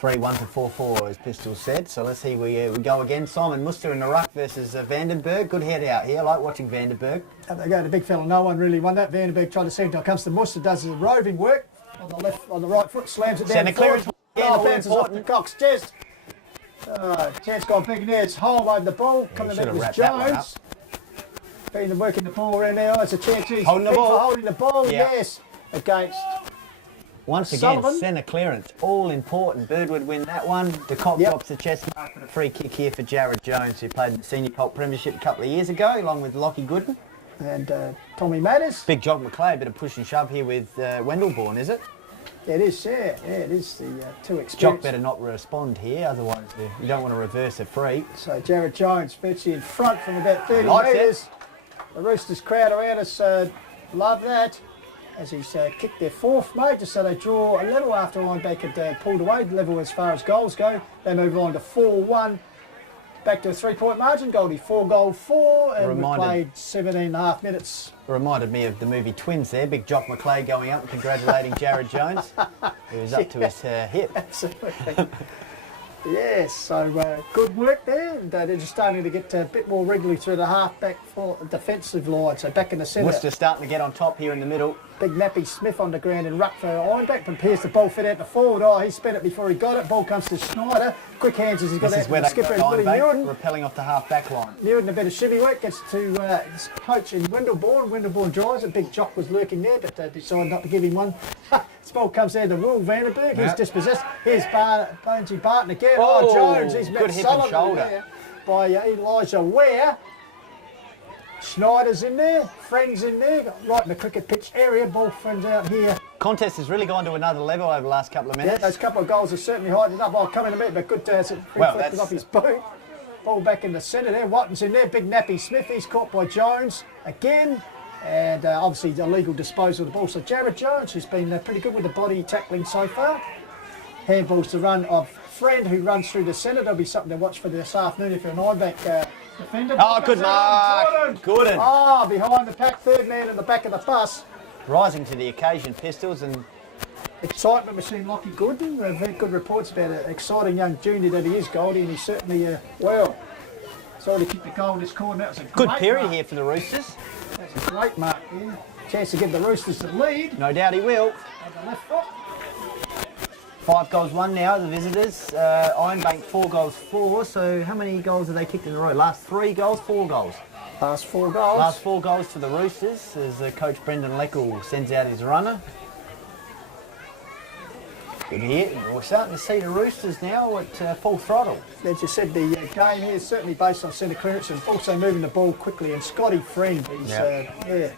3-1 to 4-4, as Pistol said. So let's see, we go again. Simon Muster in the ruck versus Vandenberg. Good head out here. I like watching Vandenberg. They go to big fella. No one really won that. Vandenberg tried to see until it comes to Muster. Does the roving work on the right foot, slams it down. Centre clearance. Oh, bounces off the Cox chest. Chance got big in there. It's home over the ball. Coming back with Jones. Been working the ball around now. It's a chance. He's holding the ball. Yeah. Yes. Against. Once again, centre clearance, all important. Birdwood win that one. De Kock drops the chest mark for a free kick here for Jared Jones, who played in the Senior Colt Premiership a couple of years ago, along with Lockie Gooden. And Tommy Matters. Big Jock McLeod, bit of push and shove here with Wendelbourne, is it? It is, yeah. It is the two experiences. Jock better not respond here, otherwise you don't want to reverse a free. So Jared Jones virtually in front from about 30 metres. The Roosters crowd around us love that. As he's kicked their fourth major, so they draw a level after Ironbank had pulled away, level as far as goals go. They move on to 4-1, back to a 3-point margin. Goldie 4-4, and we played 17.5 minutes. Reminded me of the movie Twins there, big Jock McLeod going up and congratulating Jared Jones, who was up to his hip. Absolutely. Yes, so good work there, and they're just starting to get a bit more regularly through the half-back defensive line, so back in the centre. Worcester starting to get on top here in the middle. Big Nappy Smith on the ground and ruck for Ironbank, prepares the ball fit out the forward. Oh, he spent it before he got it. Ball comes to Schneider. Quick hands as he's got that. This is where the they skipper got Willie Ironbank, repelling off the half-back line. Newton a bit of shimmy work, gets to his coach in Wendelbourne. Wendelbourne drives it. Big Jock was lurking there, but decided not to give him one. This ball comes down to Will Vandenberg. He's dispossessed. Here's Bonesy Barton again. Oh, Jones. He's met Sullivan there by Elijah Ware. Schneider's in there, Friends in there, right in the cricket pitch area. Ball Friends out here. Contest has really gone to another level over the last couple of minutes. Yeah, those couple of goals are certainly hiding it up. I'll come in a minute, but good reflected off his boot. Ball back in the centre there. Watton's in there. Big Nappy Smith. He's caught by Jones again. And obviously the illegal disposal of the ball. So Jared Jones, who's been pretty good with the body tackling so far. Handballs to run of Friend, who runs through the centre. There'll be something to watch for this afternoon if you're an Ironbank defender. Oh, good mark. Good. Oh, behind the pack, third man in the back of the bus. Rising to the occasion, Pistols, and excitement machine Lockie Gooden. Very good reports about an exciting young junior that he is, Goldie, and he's certainly, well, sorry to kick the goal in this corner. That was a great good period mark here for the Roosters. That's a great mark here. Chance to give the Roosters the lead. No doubt he will. On the left foot. 5 goals, 1 now, the visitors. Ironbank 4 goals, 4. So how many goals have they kicked in a row? Last 3 goals, 4 goals. Last 4 goals. Last 4 goals for the Roosters as Coach Brendan Leckel sends out his runner. Good here. We're starting to see the Roosters now at full throttle. As you said, the game here is certainly based on centre clearance and also moving the ball quickly. And Scotty Friend, he's,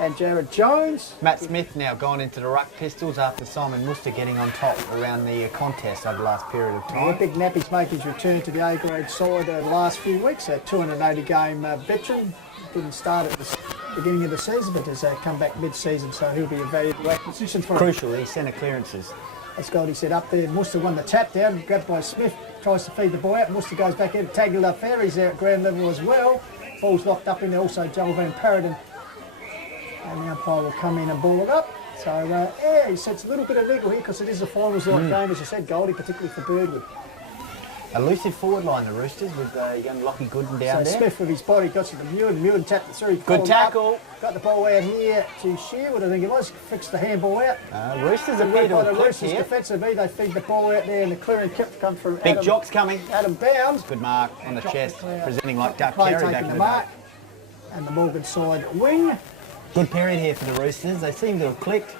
and Jared Jones. Matt Smith now gone into the ruck Pistols after Simon Muster getting on top around the contest over the last period of time. Yeah, Big Nappy's making his return to the A-grade side the last few weeks. A 280-game veteran. Didn't start at the beginning of the season, but has come back mid-season, so he'll be a valuable acquisition for him. Crucial, these centre clearances. As Goldie said up there, Muster won the tap down, grabbed by Smith, tries to feed the ball out. Muster goes back in, tagged up there, he's there at ground level as well. Ball's locked up in there, also Joel Van Paradon. And the umpire will come in and ball it up. So, yeah, he sets a little bit of legal here because it is a finals-like game, as you said, Goldie, particularly for Birdwood. Elusive forward line, the Roosters, with young Lockie Gooden down there. Smith with his body got to the Muirden tapped it through. Good tackle. Got the ball out here to Shearwood, I think it was. Fixed the handball out. Roosters appear to have clipped here. Defensively, they feed the ball out there and the clearing kick comes from Big Jock's coming. Adam Bounds. Good mark on the chest, presenting like Duck Cherry back in the day. And the Morgan side wing. Good period here for the Roosters. They seem to have clicked.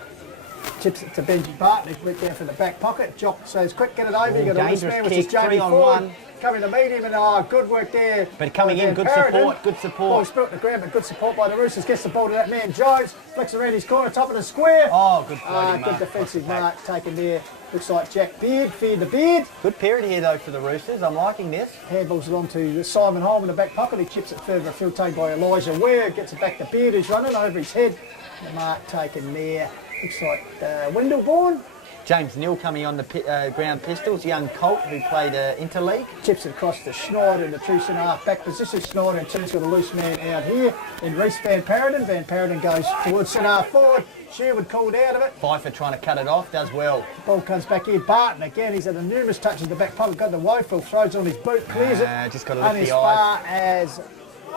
Chips it to Benji Barton, who went down from the back pocket. Jock says, quick, get it over. You got a loose man, which is Jamie Ford. Coming to meet him, and good work there. But coming in, good support, good support. Ball spilt the ground, but good support by the Roosters. Gets the ball to that man, Jones. Flicks around his corner, top of the square. Oh, good floating mark. Good defensive mark taken there. Looks like Jack Beard, feared the Beard. Good period here, though, for the Roosters. I'm liking this. Handballs along to Simon Holm in the back pocket. He chips it further afield, taken by Elijah Ware. Gets it back to Beard, who's running over his head. The mark taken there. Looks like Wendelbourne. James Neal coming on the ground Pistols, young Colt who played interleague. Chips it across to Schneider in the true centre half back position. Schneider and Tim's got a loose man out here. Then Reece Van Paradon. Van Paradon goes towards centre half forward. Sherwood called out of it. Pfeiffer trying to cut it off, does well. Ball comes back in. Barton again, he's had a numerous touches in the back pocket. Got the Woeful, throws on his boot, clears it. Just got to lift and the as eyes. far as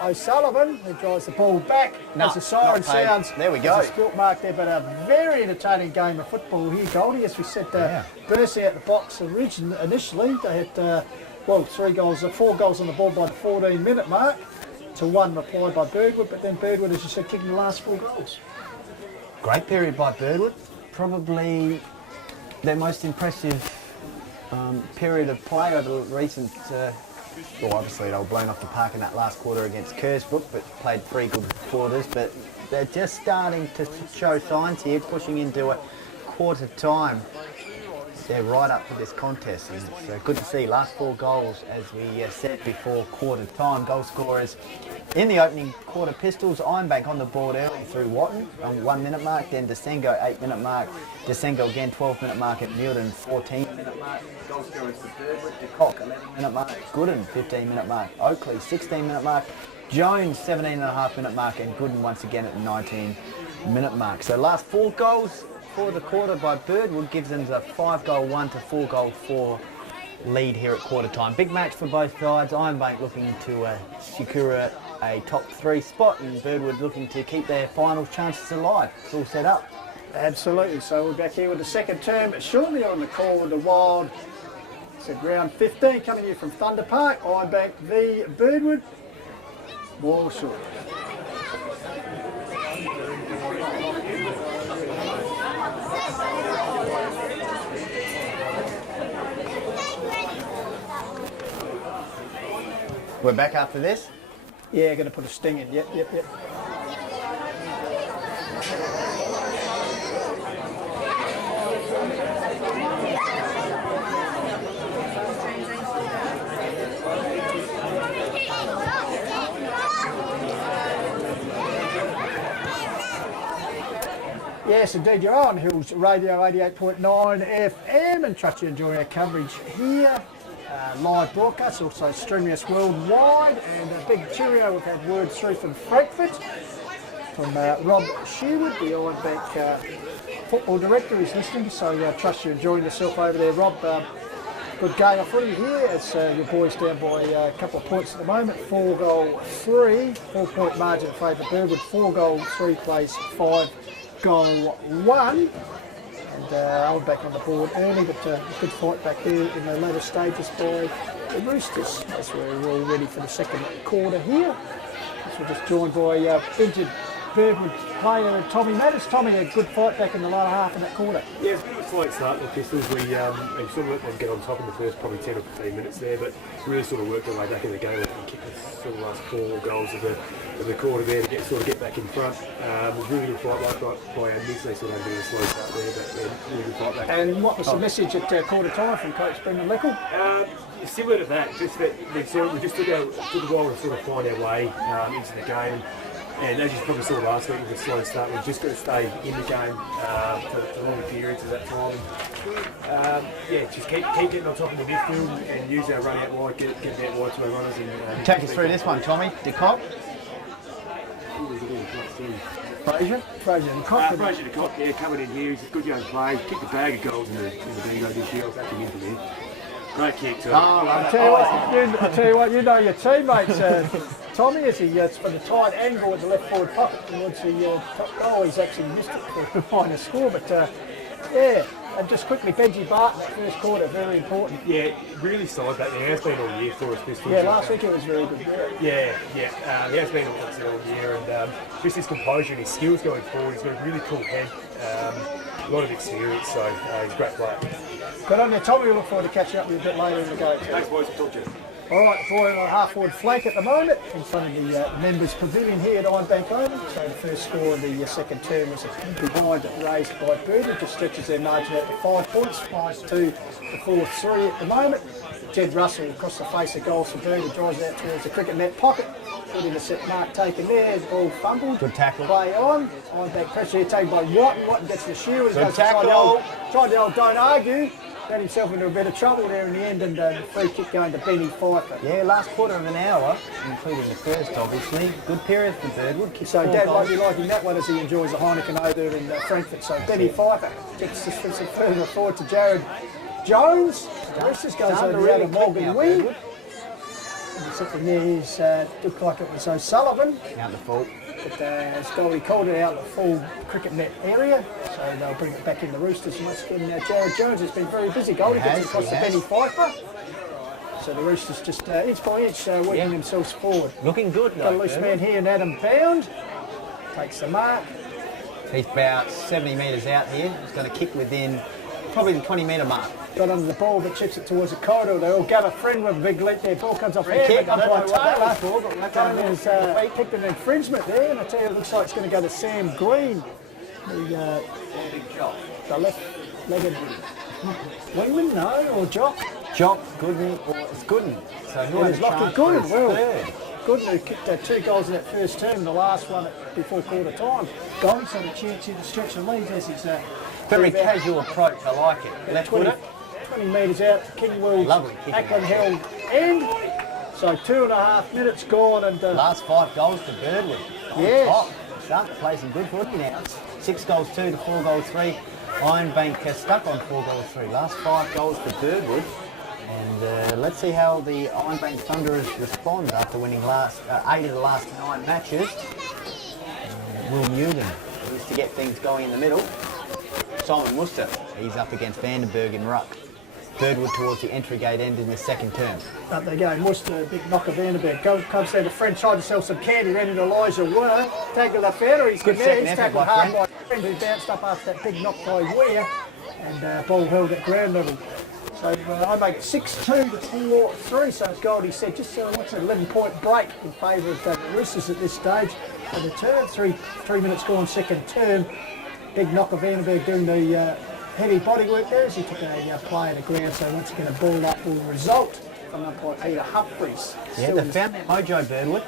O'Sullivan, who drives the ball back. No, as the siren sounds. There we go. There's a spilt mark there, but a very entertaining game of football here, Goldie. As we said, burst out the box initially. They had, 4 goals on the board by the 14-minute mark to 1 replied by Birdwood, but then Birdwood, as you said, kicking the last 4 goals. Great period by Birdwood. Probably their most impressive period of play over the recent... obviously they were blown off the park in that last quarter against Kersbrook, but played 3 good quarters. But they're just starting to show signs here, pushing into a quarter time. They're right up for this contest, and it's good to see. Last 4 goals, as we said before quarter time. Goal scorers in the opening quarter, Pistols. Ironbank on the board early through Watton on 1-minute mark, then Desengo 8-minute mark. Desengo again 12-minute mark at Milton, 14-minute mark. Goal scorers for Birdwood, De Kock 11-minute mark, Gooden 15-minute mark, Oakley 16-minute mark, Jones 17.5-minute mark, and Gooden once again at 19-minute mark. So last 4 goals for the quarter by Birdwood gives them a 5-goal 1 to 4-goal 4 lead here at quarter time. Big match for both sides. Ironbank looking to secure a top 3 spot, and Birdwood looking to keep their final chances alive. It's all set up. Absolutely. So we're back here with the second term. Shortly on the call with the Wild. It's at round 15 coming here from Thunder Park. Ironbank v Birdwood. More short. We're back after this? Yeah, going to put a sting in. Yep. Yes, indeed, you're on Hills Radio 88.9 FM, and trust you enjoy our coverage here. Live broadcast, also streaming us worldwide, and a big cheerio. We've had word through from Frankfurt from Rob Sherwood, the Ironbank football director, is listening. So trust you're enjoying yourself over there, Rob. Good game of footy here as your boys down by a couple of points at the moment. 4-goal 3, 4-point margin in favour of Birdwood. 4-goal 3 plays 5-goal 1. And Ironbank on the board early, but a good fight back there in the later stages by the Roosters. As we're all ready for the second quarter here. So we're just joined by injured Birdwood player Tommy Mattis. Tommy, a good fight back in the latter half of that quarter. Yeah, it was a good fight start with Pistols. We sort of let them get on top in the first probably 10 or 15 minutes there, but really sort of worked our way back in the game and kicked the sort of last 4 goals of the quarter there to get back in front. It was a really good fight by our Knicks. They sort of had a bit of a slow start there, but really good fight back. And what was the message at quarter time from Coach Brendan Leckel? Similar to that, just that we just took a while to sort of find our way into the game. And as you probably saw last week with a slow start, we've just got to stay in the game for long periods of that time. Just keep getting on top of the midfield and use our run out wide, get it out wide to our runners. And take us through this one, Tommy. De Kock. Fraser De Kock, yeah, coming in here. He's a good young player. Kicked a bag of goals in the bingo this year. I was actually in for there. Great kick too. I tell you what, you know your teammates, Tommy, as he from the tight angle with the left forward pocket towards the top goal. He's actually missed it to find a score, but and just quickly, Benji Barton, that first quarter, very important. Yeah, really solid back there. He has been all year for us. Yeah, last week it was very good. Yeah. He has been all year, and just his composure and his skills going forward. He's got a really cool head, a lot of experience, so he's a great player. Good on you, Tommy. We look forward to catching up with you a bit later in the game. Thanks, boys. We'll talk to you. All right, boy on a half-forward flank at the moment in front of the members' pavilion here at Ironbank Oval. So the first score of the second term was a behind raised by Birdwood, just stretches their margin out to 5 points, 5-2 to 4-3 at the moment. Jed Russell across the face of goals for Birdwood, drives out towards the cricket net pocket. foot intercept mark taken there. The ball fumbled. Good tackle. Play on. Ironbank pressure here taken by Watton. Watton gets the shield. Good tackle. Tried the old don't argue. Got himself into a bit of trouble there in the end, and the free kick going to Benny Pfeiffer. Yeah, last quarter of an hour, including the first, obviously. Good period for Birdwood. So Dad might be liking that one as he enjoys a Heineken over in Frankfurt. So Benny Pfeiffer gets this further forward to Jared Jones. Roosters goes over the other Morgan wing. Something there is looked like it was O'Sullivan. Out the full. But as Goldie called it out the full cricket net area, so they'll bring it back in the Roosters. And once again, Jared Jones has been very busy. Goldie gets it across to Benny Pfeiffer. So the Roosters just inch by inch working themselves forward. Looking good, Got a loose man here, and Adam Bound takes the mark. He's about 70 metres out here. He's going to kick within probably the 20-metre mark. Got under the ball, but chips it towards the corridor. They all gather friend with a big leap there. Ball comes off Free here, kick. but I don't know what that Taylor. was for, but Taylor has picked an infringement there, and I tell you, it looks like it's going to go to Sam Green, the left-legged wingman, no, or Jock. Jock, Gooden, or it's Gooden. So who It has is a Lockie chance for Gooden. his Well, third? Gooden who kicked 2 goals in that first term, the last one before quarter time. Goals had a chance here to stretch the lead as he's Very casual approach, I like it. Left 20, footer. 20 metres out to Kingwell's Lovely kicking. Ackland Hill end. So 2.5 minutes gone, and Last 5 goals for Birdwood. Yes. Top. Starting to play some good footy now. 6 goals 2 to 4 goals 3. Ironbank stuck on 4 goals 3. Last 5 goals for Birdwood. And let's see how the Ironbank Thunderers respond after winning 8 of the last 9 matches. Will Newton needs to get things going in the middle. Simon Worcester, he's up against Vandenberg in ruck. Birdwood towards the entry gate end in the second term. up they go. Worcester, big knock of Vandenberg. Comes down to Friend, tried to sell some candy, ran into Elijah Werner. Tackled up there, he's Good good there. second He's effort tackled by hard Friend. by Friend, who bounced up after that big knock by Weir. And ball held at ground level. So I make 6-2 to 4-3. So as Goldie said, just what's an 11-point break in favour of the Roosters at this stage. So the turn, 3 minutes gone, second term. Big knock of Vandenberg doing the heavy body work there as he took a play at the ground. So once again, a ball that will result from umpire Peter Humphreys. Yeah, they found that mojo, Birdwood.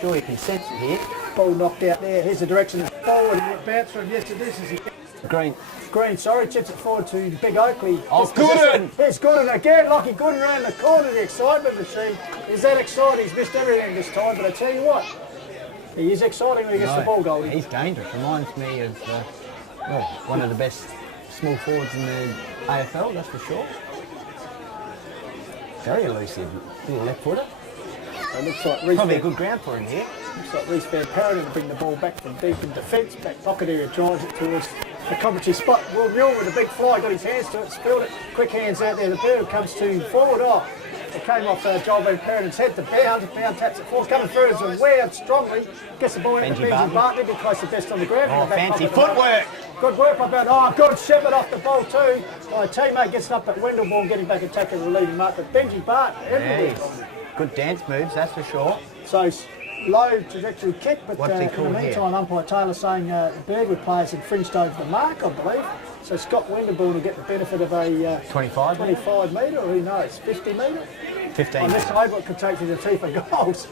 Sure you can sense it here. Ball knocked out there. Here's the direction forward. And bounce from yesterday. This is Green. sorry, chips it forward to Big Oakley. Oh, Gooden! Here's Gooden again. Lockie Gooden around the corner. The excitement machine is that exciting. He's missed everything this time, but I tell you what, he is exciting when he gets the ball, Goldie. He's dangerous. Reminds me of one of the best small forwards in the AFL, that's for sure. Very elusive little left footer. It looks like Reece Probably a Van, good ground for him here. looks like Reece Van Perrin to bring the ball back from deep in defence. Back pocket area, drives it towards the commentary spot. Will Muir with a big fly, got his hands to it, spilled it. Quick hands out there. The bird comes to forward off. It came off Joel Van Perrin's head to Bound. Bound taps it forward, coming through as a weird strongly. Gets the ball into Benji Bartley. Be close to best on the ground. Oh, From the back fancy pocket. footwork. Good work by Bound. Oh, good shepherd off the ball too. My teammate gets it up at Wendelbourne, getting back and taking the leading mark. But Benji Bartley everywhere. Yes. Good dance moves, that's for sure. So low trajectory kick, but What's he in the called here? meantime, umpire Taylor saying the Birdwood players infringed over the mark, I believe. So Scott Wendelbourne will get the benefit of a 25 metre, or who knows, 50 metre? 15. On this table, it could take to the teeth of goals.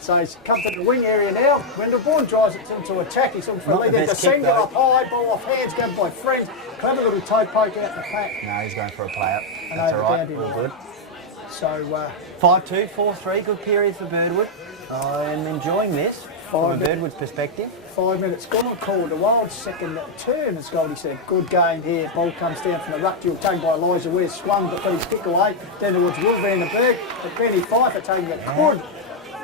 So he's come to the wing area now. Wendelbourne drives it into attack. He's looking for a Not lead the there. best kick, Descender though. up high, ball off hands, going by Friend. Clever little toe poke out the pack. No, he's going for a play up. And That's over all right, down to all good. So 5-2, 4-3, good period for Birdwood. I'm enjoying this from a Birdwood's perspective. 5 minutes gone, called a wild second turn, as Goldie said. Good game here. Ball comes down from the ruck duel, taken by Elijah Ware, swung, but got his kick away. Down towards Will Vandenberg, but Benny Pfeiffer taking a good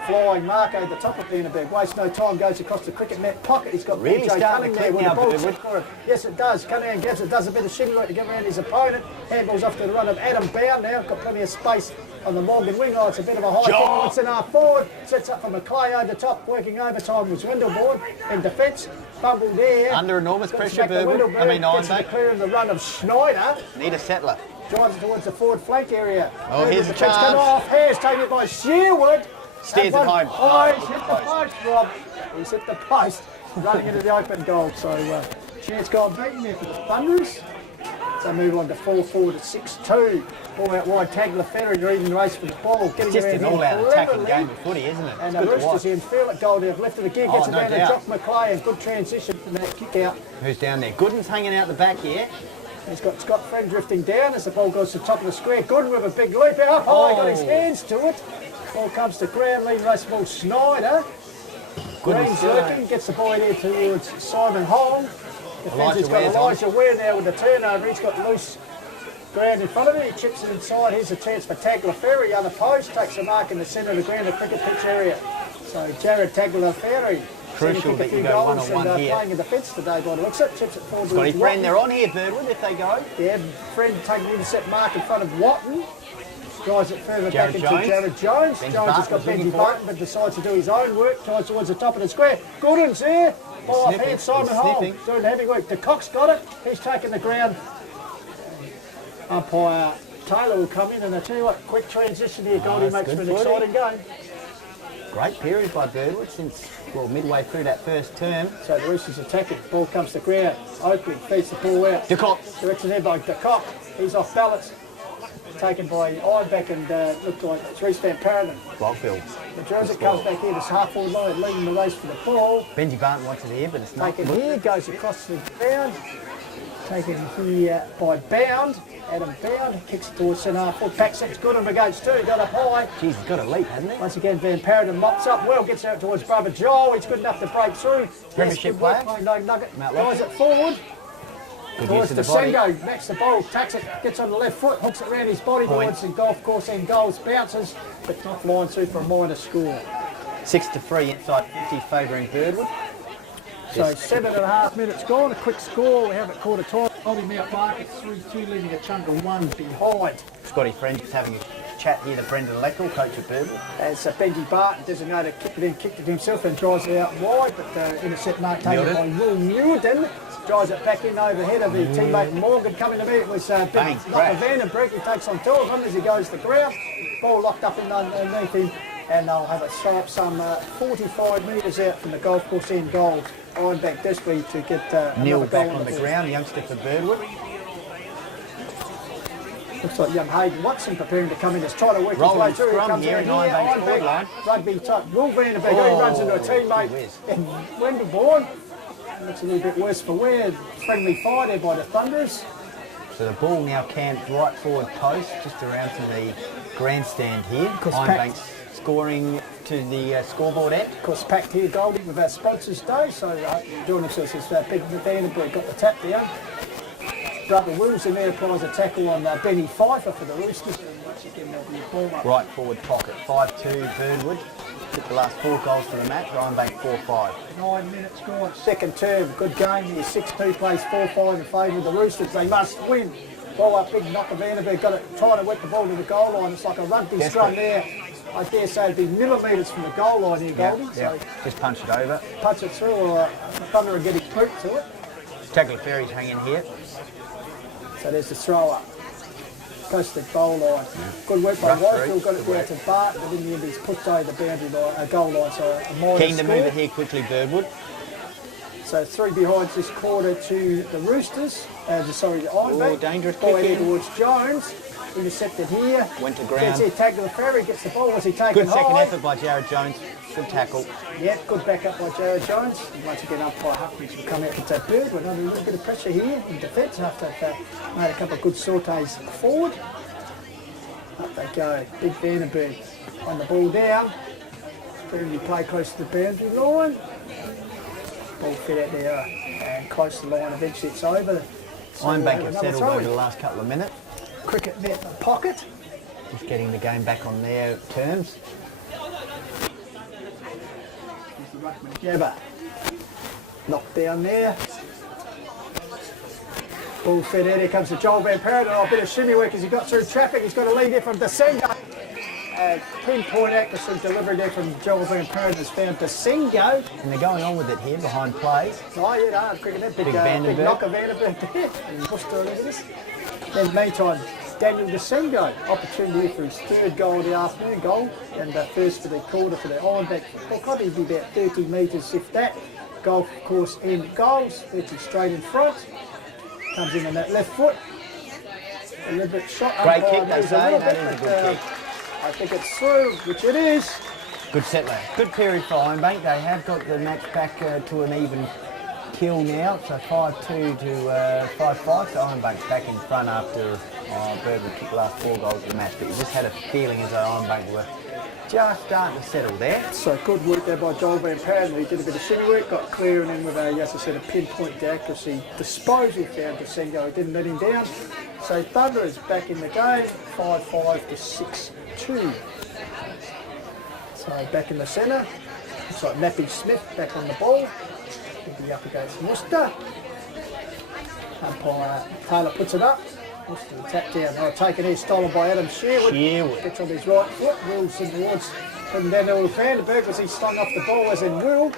flying mark over the top of Vandenberg. Wastes no time, goes across the cricket net pocket. He's got Really PJ starting Cunning to there click with now, the ball Birdwood. set for him. Yes, it does. Cunningham gets it, does a bit of shimmy work to get around his opponent. Handballs off to the run of Adam Bound now. Got plenty of space on the Morgan wing. Oh, it's a bit of a high kick. It's in half forward. Sets up from McClay over the top. Working overtime was Wendelbourne in defence. Fumble there. Under enormous Goes pressure, back to Birdwood. Wendelbourne, gets it to clear in the run of Schneider. Need a settler. Drives it towards the forward flank area. Oh, here's the a pitch chance. come off. Hare's taken it by Shearwood. Steers That it one- home. Oh, he's hit the post, Rob. He's hit the post, running into the open goal. So, chance goal beaten there for the Thunderers. They move on to 4-4 to 6-2. Ball out wide, Tagler Ferry leading the race for the ball. It's just an all-out attacking game of footy, isn't it? And the Roosters in feel it, Goldie have lifted again, gets it down to Jock McLean. Good transition from that kick out. Who's down there? Gooden's hanging out the back here. He's got Scott Friend drifting down as the ball goes to the top of the square. Gooden with a big leap out high, got his hands to it. Ball comes to ground, leading race ball Snyder. Green's looking, gets the ball here towards Simon Hong. Defender's got Elijah Ware now with the turnover. He's got loose ground in front of him. He chips it inside. Here's a chance for Tagler Ferry. Other post takes a mark in the centre of the ground, the cricket pitch area. So Jared Tagler Ferry. Crucial that you go one-on-one here. Playing in defence today by the looks of it. Chips it forward. Scotty Friend, they're on here, Birdwood, if they go. Yeah, Friend taking an intercept mark in front of Watton. Drives it further Jared back into Jared Jones. Jones has got Benji Barton, but decides to do his own work. Tries towards the top of the square. Gooden's there. Ball off hand, Simon Hall. Doing the heavy work. De Cock's got it. He's taking the ground. Umpire Taylor will come in, and I tell you what, quick transition here. Goldie makes for an exciting game. Great period by Birdwood since, well, midway through that first term. So the Roosters attacking. Ball comes to ground. Oakley feeds the ball out. De Cock. Direction there by De Cock. He's off balance. Taken by Ironbank and looked like it's Reece Van Paragon. Blockfield. The Joseph comes back here, this half-forward line, leading the race for the ball. Benji Barton wants it here, but it's not. Taken here, goes across the ground. Taken here by Bound. Adam Bound kicks it towards centre half. Back six, good and against two, got up high. Jeez, he's got a leap, hasn't he? Once again, Van Paragon mops up well, gets out towards brother Joel. He's good enough to break through. Premiership player. No nugget. Drives it forward. Good Towards use of the body. Sengo, backs the ball, tacks it, gets on the left foot, hooks it around his body towards the golf course end goals, bounces, but not line through for a minor score. 6-3 inside 50, favouring Birdwood. So 7.5 minutes gone, a quick score, we haven't caught a time. Holding out market 3-2, leaving a chunk of one behind. Scotty Friend just having a chat here to Brendan Leckel, coach of Birdwood. As Benji Barton, designated, kicked it himself and drives it out wide, but intercept mark taken by Will Newton. Drives it back in overhead of the teammate Morgan coming to meet. It was Van and Breck. He takes on two of them as he goes to the ground. Ball locked up in underneath him, and they'll have it throw up some 45 metres out from the golf course end goal. Ironbank desperately to get Neil another back goal on the ground, youngster for Birdwood. Looks like young Hayden Watson preparing to come in. He's trying to work his way through. He comes here in Ironbank's forward line. Rugby type. Will Vanderberg, he runs into a teammate in Wendelbourne. Looks a little bit worse for wear. Friendly fire there by the Thunderers. So the ball now camped right forward post, just around to the grandstand here. Ironbank's scoring to the scoreboard end. Of course, packed here, Goldie, with our sponsors day. So doing themselves this big Vanderberg got the tap down. Brother Wills in there applies a tackle on Benny Pfeiffer for the Roosters. Right forward pocket, 5-2 Birdwood. Took the last 4 goals for the match, Ironbank 4-5. 9 minutes gone. Second term, good game here. 6-2 plays 4-5 in favour of the Roosters. They must win. Ball up big, knock of Vanderberg, got it, trying to wet the ball to the goal line. It's like a rugby scrum there. I dare say it'd be millimetres from the goal line here, Goldie. So just punch it over. Punch it through, or Thunder will get his boot to it. Tagler Ferry's hanging here. So there's the thrower. Close to the goal line. Good work by Whitefield, got it down to Barton, but in the end he's pushed over the boundary line, goal line, so a minor Keen to score. move it here quickly, Birdwood. So 3 behind this quarter to the Roosters, the Ironbank. Oh, dangerous ball kick in. towards Jones, intercepted here. Went to ground. Gets here, tag to the Ferry, gets the ball, was he taken Good second high? effort by Jared Jones. Good tackle. Yeah, good backup by Jared Jones. And once again, umpire Huckridge will come out with that bird. We're under a little bit of pressure here in defence after they've made a couple of good sautés forward. Up they go. Big Vanderberg on the ball down. Certainly play close to the boundary line. Ball fit out there and close to the line. Eventually it's over. So Ironbank have settled throw-in. over the last couple of minutes. Cricket there in the pocket. Just getting the game back on their terms. Jabba. Knocked down there. Ball fed out, here comes the Joel Van Paragon. Oh, a bit of shimmy work as he got through traffic. He's got a lead there from Desengo. Pinpoint accuracy delivery there from Joel Van Paragon has found Desengo. And they're going on with it here behind play. Oh, yeah, no, cricket that big Vanderberg. knock of Vanderberg there. And pushed to this. Then meantime, Daniel Desengo, opportunity for his 3rd goal of the afternoon goal, and first for the quarter for the Ironbank. Will probably be about 30 metres if that. Golf course end goals, 30 straight in front. Comes in on that left foot. A little bit shot. Great umpire kick, they moves say. little That bit, is a but, good kick. I think it's through, which it is. Good settler. Good period for Ironbank. They have got the match back to an even kill now. So 5-2 to 5-5. So Ironbank's back in front after Birdwood kicked the last 4 goals of the match. But you just had a feeling as though Ironbank were just starting to settle there. So good work there by Joel Van Paden. He did a bit of shimmy work, got clear, and then with a, as I said, a pinpoint accuracy disposal down to Sengo. He didn't let him down. So Thunder is back in the game, 5-5 to 6-2. So back in the centre. Looks like Nappy Smith back on the ball. He'll be up against Worcester. Umpire Taylor puts it up. Worcester tap down. Oh, taken here, stolen by Adam Sherwood. Gets on his right foot. Wilson towards putting down to Vanderberg as he slung off the ball as in Will.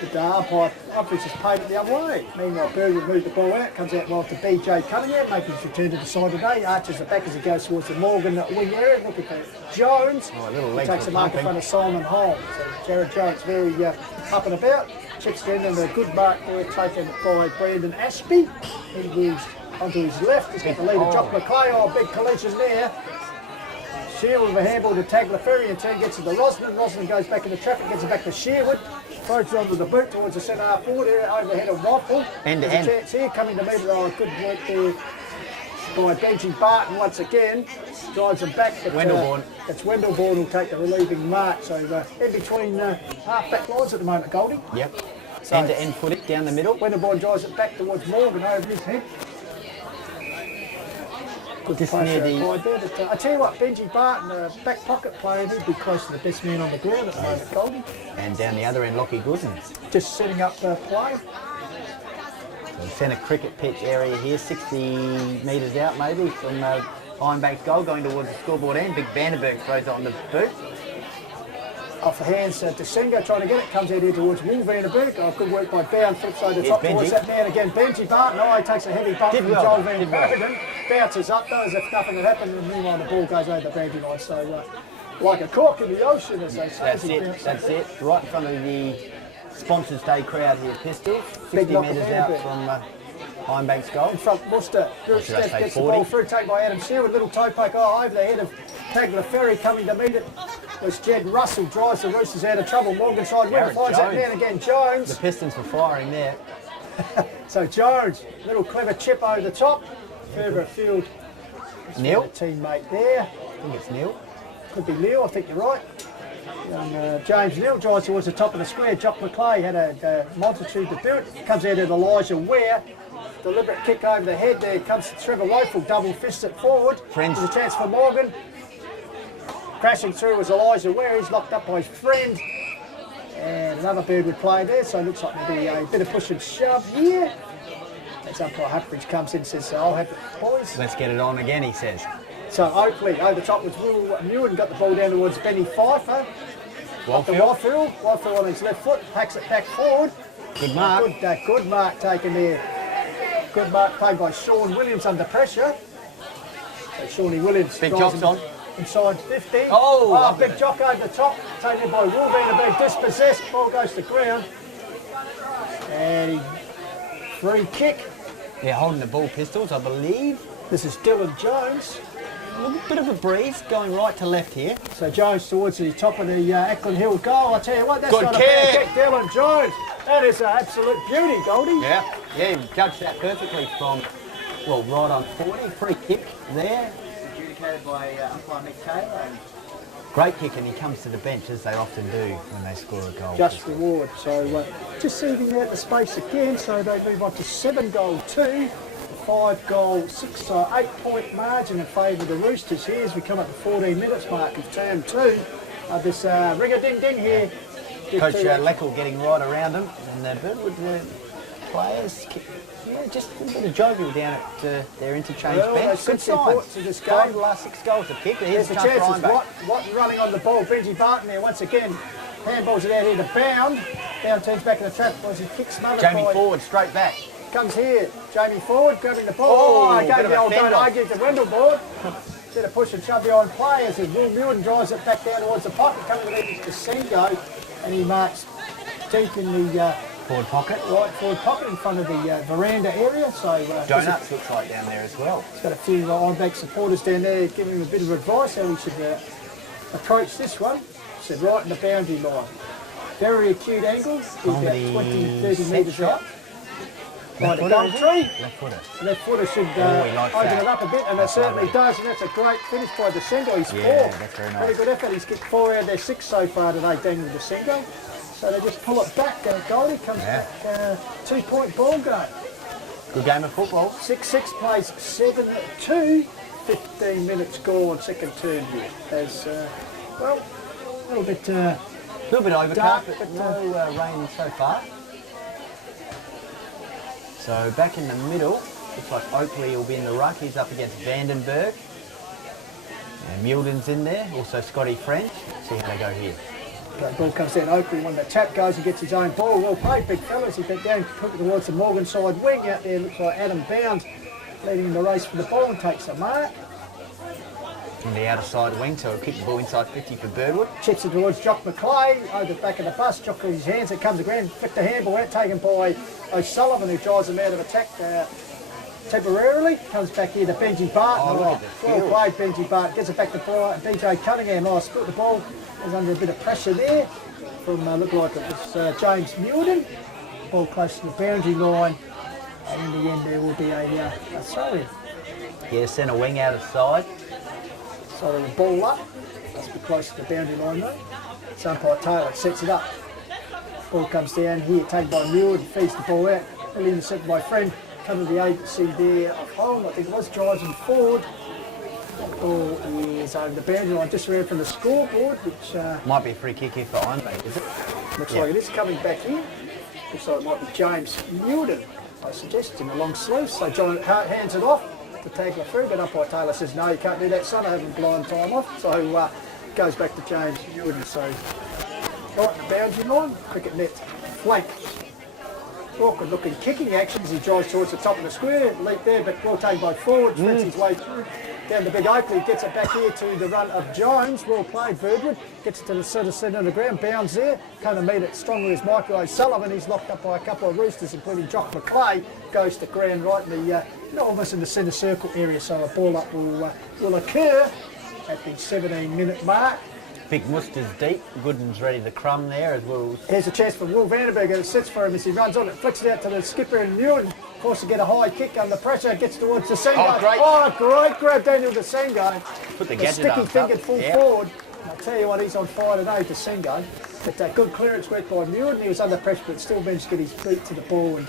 But the umpire just paid it the other way. Meanwhile, Birdwood moved the ball out. Comes out well to BJ Cunningham, making his return to the side today. Arches the back as he goes towards the Morgan wing area. Looking for Jones. Oh, a little leg takes for a mark in front of Simon Holmes. So Jared Jones very up and about. Chips it in and a good mark there taken by Brandon Ashby. He moves onto his left. He's got the lead of Jock McClay. Oh, big collision there. Sherwood with a handball to Tagliaferri in turn gets it to Rosman. Rosman goes back into traffic, gets it back to Sherwood. Throws it onto the boot towards the centre half forward area, overhead of Waffle. End to There's end. a chance here coming to meet it. Oh, good work there by Benji Barton once again. Drives them back. But, Wendelborn. It's Wendelborn who'll take the relieving mark. So in between half-back lines at the moment, Goldie. Yep. So End to end footy down the middle. Wendelborn drives it back towards Morgan over his head. Good Just pass near the- outside there, but I tell you what, Benji Barton, back pocket player, he'd be close to the best man on the ground at the moment, Goldie. And down the other end, Lockie Gooden. Just setting up the play. So centre cricket pitch area here, 60 metres out maybe from Ironbank's goal, going towards the scoreboard end. Big Vanderberg throws it on the boot. Off the hands to Sengo trying to get it, comes out here towards Will Vanderberg. Oh, good work by Bound, flips over the top Here's towards Benji. that man again. Benji Barton, oh, he takes a heavy bump Did from well, Joel did Van well. Paden. Bounces up though as if nothing had happened, and meanwhile the ball goes over the boundary line. So, like a cork in the ocean, as they say. That's it, that's it. Right in front of the Sponsors Day crowd here, Pistols. 60 Big knock of metres out Vanderberg. from Ironbank's goal. In front, Worcester. Drew should I Steph say gets the 40? ball through, taken by Adam Sherwood. Little toe poke, oh, over the head of Tagliaferri coming to meet it. Was Jed Russell, drives the Roosters out of trouble. Morgan side winner, Jared finds that Jones. man again, Jones. The Pistons were firing there. So Jones, little clever chip over the top. Further afield, Neil? a teammate there. I think it's Neil. Could be Leo, I think you're right. James Neal drives towards the top of the square. Jock McClay had a multitude to do it. Comes out at Elijah Ware. Deliberate kick over the head there. Comes to Trevor Woeful, double fist it forward. Friends. There's a chance for Morgan. Crashing through was Elijah Ware. He's locked up by his friend. And another Birdwood player there, so it looks like there'll be a bit of push and shove here. As umpire Huckbridge comes in and says, I'll have it, boys. Let's get it on again, he says. So Oakley over the top was Will Mewen, got the ball down towards Benny Pfeiffer. Wildfield. Wildfield on his left foot, packs it back forward. Good mark. Good mark taken there. Good mark played by Sean Williams under pressure. So Shawnee Williams. Big drives jocks him on. Inside 50. Oh, big jock over the top. Taken by Will Vanderberg, dispossessed. Ball goes to ground. And free kick. They're holding the ball, Pistols, I believe. This is Dylan Jones. A little bit of a breeze going right to left here. So Jones towards the top of the Ackland Hill goal. I tell you what, that's Good not kick. a bad kick, Dylan Jones. That is an absolute beauty, Goldie. Yeah, you judged that perfectly from, well, right on 40. Free kick there, adjudicated by umpire Nick Taylor. Great kick, and he comes to the bench, as they often do when they score a goal. Just reward. So just seething out the space again. So they move on to 7-2, 5-6. So 8-point margin in favour of the Roosters here as we come up to 14 minutes mark of term 2 of this ring-a-ding-ding here. Coach Leckel getting right around him, and the Birdwood players, just a bit of jovial down at their interchange bench. Good signs. To this game. 5 of the last 6 goals have kicked. Here's There's the a chance for chances. Ironbank. Watt running on the ball. Benji Barton there once again. Handballs it out here to Bound. Bound turns back in the trap as he kicks smothered Jamie by... forward, straight back. Comes here. Jamie forward, grabbing the ball. I bit gave of the a old fend don't off. argue to Wendelborn. Instead of push and shove behind players as Will Mewen drives it back down towards the pocket, coming to the Sengo, and he marks deep in the forward pocket. Right forward pocket in front of the veranda area. So Donuts looks like down there as well. He's got a few Ironbank supporters down there giving him a bit of advice how he should approach this one. Said right in the boundary line. Very acute angle. He's about 20, 30 metres out. By the gum tree. Left footer. Left footer should open it up a bit, and it certainly does, and that's a great finish by Desengo. He's Yeah, four. that's very nice. Very good effort. He's kicked 4 out of their 6 so far today, Daniel Desengo. So they just pull it back. Goldie comes back, 2-point ball game. Good game of football. 6-6 plays 7-2. 15 minutes gone, second turn here. As well, a little bit Overcast, dark, but but, no rain so far. So back in the middle, looks like Oakley will be in the ruck. He's up against Vandenberg. And Mulden's in there, also Scotty French. See how they go here. The ball comes down Oakley, when the tap goes and gets his own ball. Well played, big fellas. He got down quickly towards the Morgan side wing. Out there looks like Adam Bounds leading in the race for the ball and takes a mark. In the outer side wing, so he'll kick the ball inside 50 for Birdwood. Chips it towards Jock McClay, over the back of the bus. Jock with his hands, it comes to ground, flick the handball out, taken by O'Sullivan, who drives him out of attack temporarily. Comes back here to Benji Barton. Oh, look at the well played, Benji Barton. Gets it back to DJ Cunningham. Oh, split the ball. Was under a bit of pressure there from, looked like it was James Mulden. Ball close to the boundary line. And in the end, there will be a throw-in. Yeah, centre wing out of side. So the ball up, must be close to the boundary line though. It's umpire Taylor sets it up. Ball comes down here, taken by Muir, and feeds the ball out. Really intercepted by Friend, coming to the agency there of home, I think it was, drives him forward. That ball is over the boundary line, just around from the scoreboard, which Might be a free kick here for Ironbank, is it? looks like it is coming back here. Looks like it might be James Mulden, I suggest, in the long sleeve. So John hands it off to tackle through, but umpire Taylor says, no, you can't do that, son, I haven't blind time off. So goes back to James Mulden. So right in the boundary line, cricket net flank. Awkward looking kicking action as he drives towards the top of the square. Leap there, but well taken by forward, threads his way through. Down the big Oakley, gets it back here to the run of Jones. Well played, Birdwood. Gets it to the centre of the ground, bounds there. Can't meet it strongly as Michael O'Sullivan. He's locked up by a couple of roosters, including Jock McClay. Goes to ground right in the, almost in the centre circle area. So a ball up will occur at the 17-minute mark. Big Muster's deep. Gooden's ready to crumb there as well. Here's a chance for Will Vandenberg. It sits for him as he runs on it, flicks it out to the skipper and Newton. Of course, to get a high kick under pressure, gets towards Desengo. Great grab, Daniel Desengo. Put the Sticky fingered full yeah. forward. I'll tell you what, he's on fire today, Desengo. But good clearance work by Newton. He was under pressure, but still managed to get his boot to the ball and,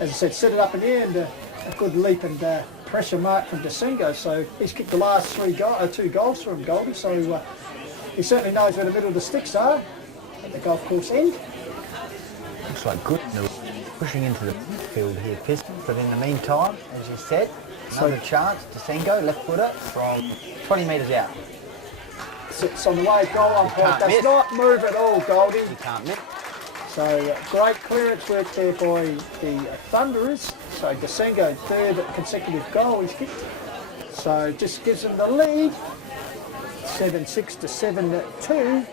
as I said, set it up in the end. A good leap and pressure mark from Desengo. So he's kicked the last 2 goals for him, Goldie. So he certainly knows where the middle of the sticks are at the golf course end. Looks like Gooden pushing into the field here, Pistons. But in the meantime, as you said, another chance. Desengo, left footer from 20 metres out. Sits on the way, goal umpire does miss. not move at all, Goldie. You can't miss. So great clearance work there by the Thunderers. So Desengo, 3rd consecutive goal he's kicked. So just gives them the lead. 7-6 to 7-2.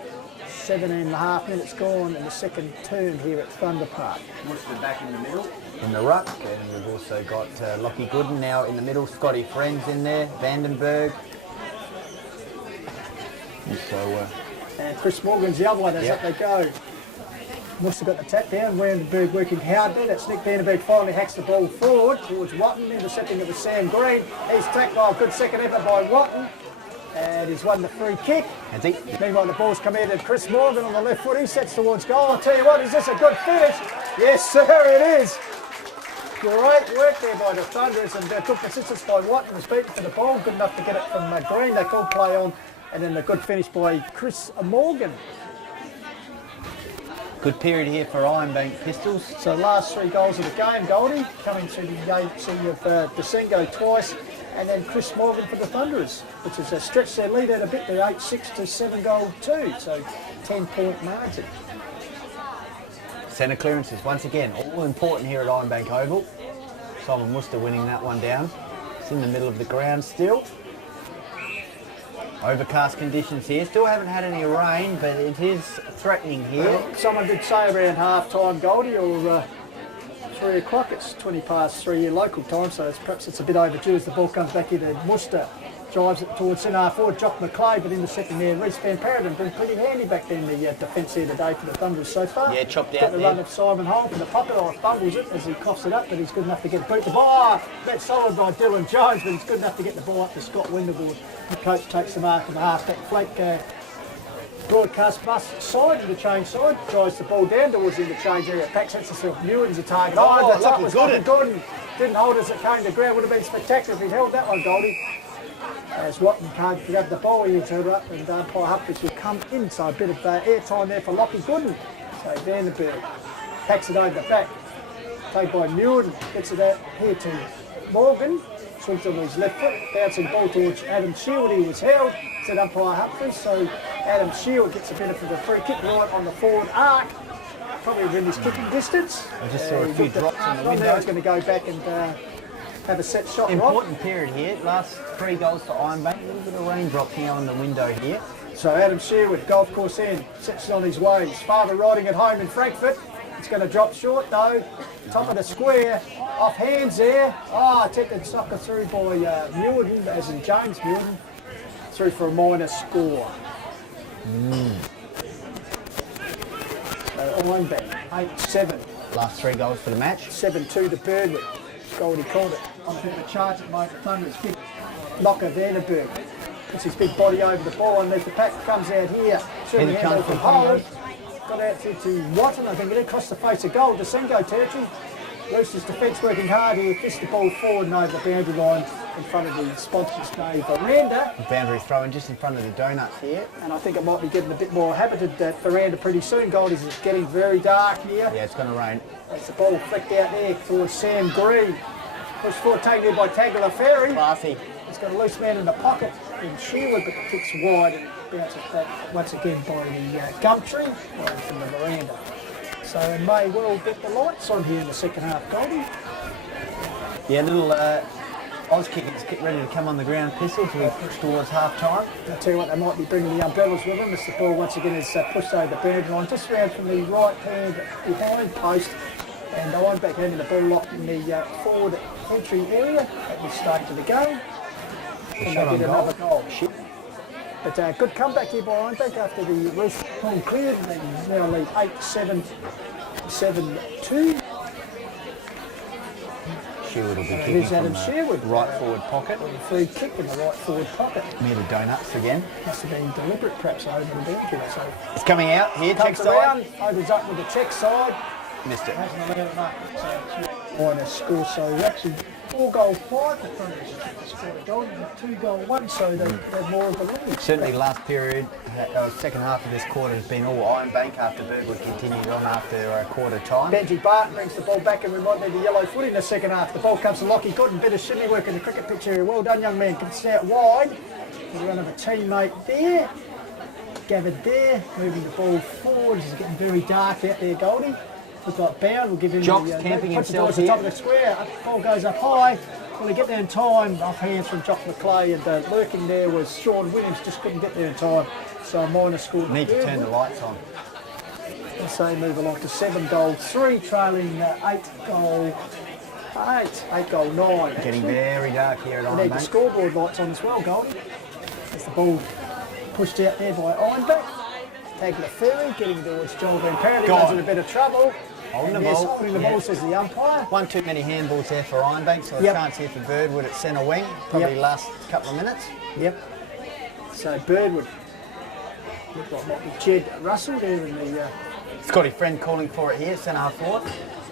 17.5 minutes gone in the second turn here at Thunder Park. Worcester back in the middle. In the ruck, and we've also got Lockie Gooden now in the middle. Scotty Friends in there. Vandenberg. So, and Chris Morgan's the other one as up they go. Worcester got the tap down. Vandenberg working hard there. That's Nick Vandenberg finally hacks the ball forward towards Watton. Intercepting it with Sam Green. He's tacked by a good second effort by Watton. And he's won the free kick. has he? Meanwhile, the ball's come in to Chris Morgan on the left foot. He sets towards goal. I'll tell you what, is this a good finish? Yes, sir, it is. Great work there by the Thunderers and good persistence by Watton. Was beaten for the ball. Good enough to get it from Green. They call play on. And then the good finish by Chris Morgan. Good period here for Ironbank Pistols. So last 3 goals of the game, Goldie, coming through the agency of Desengo twice. And then Chris Morgan for the Thunderers, which has stretched their lead out a bit. They're 8-6 to 7-2, so 10-point margin. Centre clearances once again, all important here at Ironbank Oval. Simon Worcester winning that one down. It's in the middle of the ground still. Overcast conditions here. Still haven't had any rain, but it is threatening here. Someone did say around half-time, Goldie, or 3 o'clock. It's 20 past 3 here local time, so perhaps it's a bit overdue as the ball comes back into Worcester. Drives it towards centre forward, Jock McClay, but in the second there, Reece Van Paradon been pretty handy back there in the defence here today for the Thunderers so far. Yeah, chopped Got out the there. run of Simon Hall for the pocket, or fumbles it as he coughs it up, but he's good enough to get boot the ball. Oh, that's solid by Dylan Jones, but he's good enough to get the ball up to Scott Winterbourne. The coach takes the mark of the half-back flank. Broadcast bus side, interchange side, drives the ball down towards the interchange area. Packs himself, Newarton's a target. Oh, that's lucky was Gooden. Gooden. Didn't hold as it came to ground, would have been spectacular if he'd held that one, Goldie. As Watton can't grab the ball, he'll turn up and Paul Humphries will come in. So a bit of airtime there for Lockie Gooden. So Vanderberg packs it over the back. Played by Newton, gets it out here to Morgan. Swings on his left foot, bouncing ball towards Adam Shield. He was held, said umpire Humphries. So Adam Shield gets a benefit of the free kick right on the forward arc. Probably within his kicking distance. I just saw a few drops in the window. Now he's going to go back and have a set shot. Important period here. Last 3 goals for Ironbank. A little bit of raindrops here on the window here. So Adam Sherwood, golf course end, sets it on his way. His father riding at home in Frankfurt. It's going to drop short though. Top of the square, off hands there. Oh, attempted soccer through by Newton, as in James Newton. Through for a minor score. So Ironbank, 8-7. Last 3 goals for the match. 7-2 to Birdwood. Goldie called it. On a bit of a charge at the moment. Thunder's big knocker Vanderberg. Puts his big body over the ball underneath the pack. Comes out here. Shooting handle from Hold. Got out to Watton, I think it across the face of goal. Desengo territory. Roosters defence working hard here. Fist the ball forward and over the boundary line in front of the sponsors' day veranda. Boundary throw-in just in front of the donuts here. And I think it might be getting a bit more habited, that veranda, pretty soon. Goldie's is getting very dark here. Yeah, it's going to rain. That's the ball flicked out there towards Sam Green. Pushed forward, taken in by Tagler Ferry. Classy. He's got a loose man in the pocket in Sherwood, but the kick's wide and bounces back once again by the Gumtree, away from the veranda. So it may well get the lights on here in the second half, Goldie. Yeah, little Oz kickers get ready to come on the ground pistol as we push towards half-time. I'll tell you what, they might be bringing the umbrellas with them as the ball once again is pushed over the boundary line, just round from the right hand behind post. And Ironbank handing the ball locked in the forward entry area at this stage of the game. And they get another goal. But good comeback here by Ironbank after the roof pull cleared. They now lead 8-7, 7-2. Sherwood will be kicking Here's from Adam the Sherwood. right forward pocket. Free kick in the right forward pocket. Near the donuts again. Must have been deliberate perhaps over the boundary. So It's coming out here, check comes side. around, opens up with the check side. Missed it. Hasn't allowed it up. So it's minor score. So actually 4-goal fight. The Thunderers scored a goal, 2-goal 1. So they had more of the lead. Certainly last period, second half of this quarter has been all Ironbank after Birdwood continued on after quarter time. Benji Barton brings the ball back and we might need a yellow foot in the second half. The ball comes to Lockie Gooden, bit of shimmy work in the cricket pitch area. Well done, young man. Gets out wide. The run of a teammate there. Gathered there, moving the ball forward. It's getting very dark out there, Goldie. We've got Bound, we'll give him Jock's the camping puts it himself towards the top of here. the square. Ball goes up high. Will he get there in time? Off hands from Jock McClay, and lurking there was Sean Williams, just couldn't get there in time. So a minor score. Need to turn the lights on. So move along to 7-goal 3, trailing 8-goal 9. Getting very dark here at We need the Ironbank. scoreboard lights on as well, Goldie. As the ball pushed out there by Ironbank. Tagler Ferry getting towards Joel Van Paradon. Go Goes on. in a bit of trouble. Holding And the yes, ball. holding the Yeah. ball, says the umpire. One too many handballs there for Ironbank, so a Yep. chance here for Birdwood at centre wing. Probably Yep. last couple of minutes. Yep. So Birdwood. Looked like might be Jed Russell there in the Scotty Friend calling for it here, centre half forward.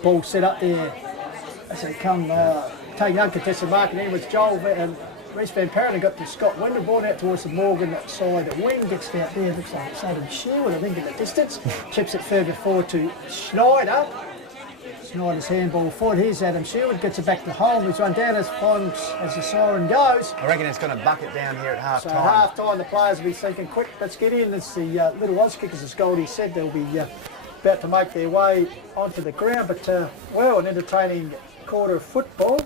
ball set up there. As they come taking uncontested mark, and there was Joel and Reece Van Paradon got to Scott Winterbourne out towards the Morgan side wing. Gets out there, looks like it's Adam Sherwood, I think, in the distance. Chips it further forward to Schneider. Schneider's handball forward. Here's Adam Sherwood, gets it back to home. He's run down as the siren goes. I reckon it's going to bucket down here at half So time. half time, the players will be thinking, quick, let's get in. It's the little Oz kickers, as Goldie said, they'll be about to make their way onto the ground. But, well, an entertaining quarter of football.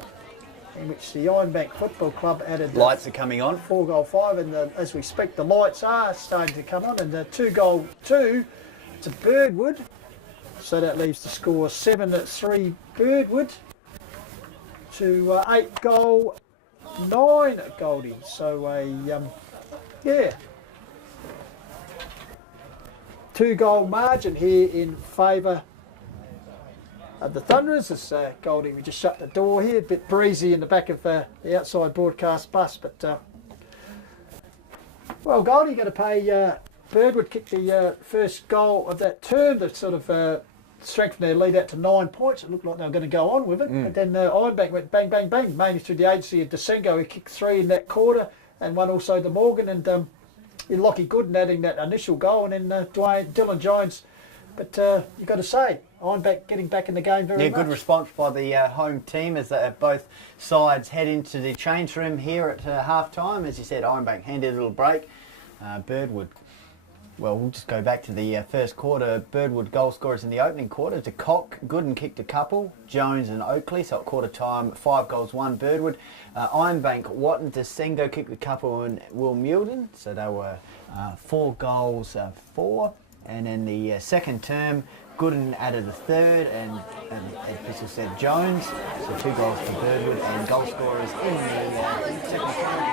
in which the Ironbank Football Club added Lights are coming on. 4-5, and as we speak, the lights are starting to come on, and the 2-2 to Birdwood. So that leaves the score 7-3 Birdwood to 8-9 Goldie. So yeah, 2-goal margin here in favour of the Thunderers. As Goldie, we just shut the door here, a bit breezy in the back of the outside broadcast bus, but well, Goldie going to pay Birdwood kicked the first goal of that term to sort of strengthen their lead out to 9 points. It looked like they were going to go on with it. But then Ironbank went bang, bang, bang, mainly through the agency of Desengo, who kicked 3 in that quarter, and one also to Morgan, and Lockie Gooden adding that initial goal, and then Dylan Jones. But you've got to say, Ironbank getting back in the game very much. Good response by the home team as both sides head into the change room here at half-time. As you said, Ironbank handed a little break. Birdwood, well, we'll just go back to the first quarter. Birdwood goal scorers in the opening quarter. De Kock, Gooden kicked a couple. Jones and Oakley, so at quarter time, 5 goals, 1 Birdwood. Ironbank, Watton, Desengo kicked a couple, and Will Mulden. So they were 4 goals, 4. And in the second term, Gooden added a third, and as Bissell said, Jones. So 2 goals for Birdwood, and goal scorers in the second term.